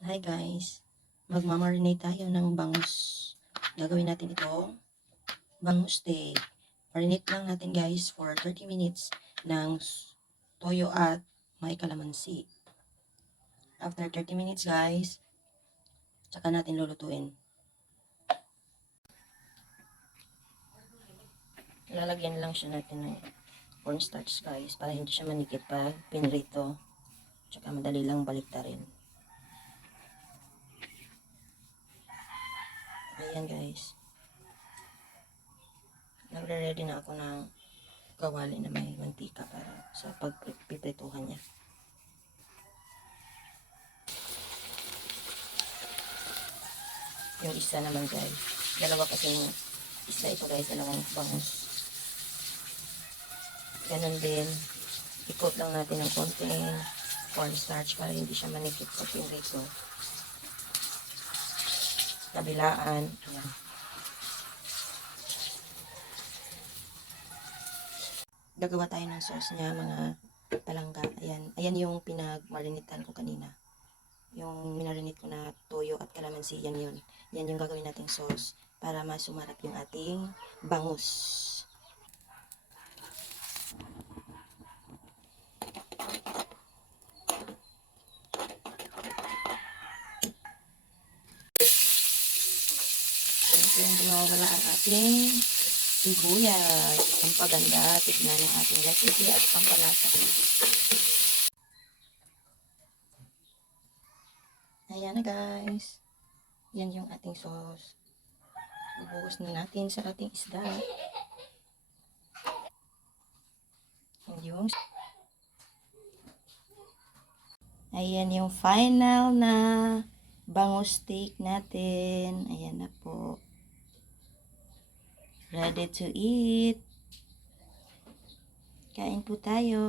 Hi guys, magmamarinate tayo ng bangus. Gagawin natin itong bangus steak. Marinate lang natin guys for 30 minutes ng toyo at may kalamansi. After 30 minutes guys, saka natin lulutuin. Lalagyan lang siya natin ng cornstarch guys para hindi siya manikit pag pinrito. Tsaka madali lang baliktarin. Ayan guys. Nagre-ready na ako ng kawali na may mantika para sa pagpiprituhan niya. Yung isa naman guys, dalawa kasing isa ito guys, dalawang bangus. Ganun din, ikot lang natin ng konting cornstarch para hindi siya manikip sa pinrito. Kabilaan, ayan. Gagawa tayo ng sauce niya, mga palangga. Ayan, ayan yung pinagmarinitan ko kanina. Yung minarinate ko na toyo at kalamansi, yan yun. Yan yung gagawin nating sauce para masumarap yung ating bangus. Ayan, dumawala ang ating sibuyas. Ang paganda, tignan ng ating recipe at pampalasa. Ayan na guys. Yan yung ating sauce. Ibuhos na natin sa ating isda. Ayan yung final na bangus steak natin. Ayan na po. Ready to eat. Kain po tayo.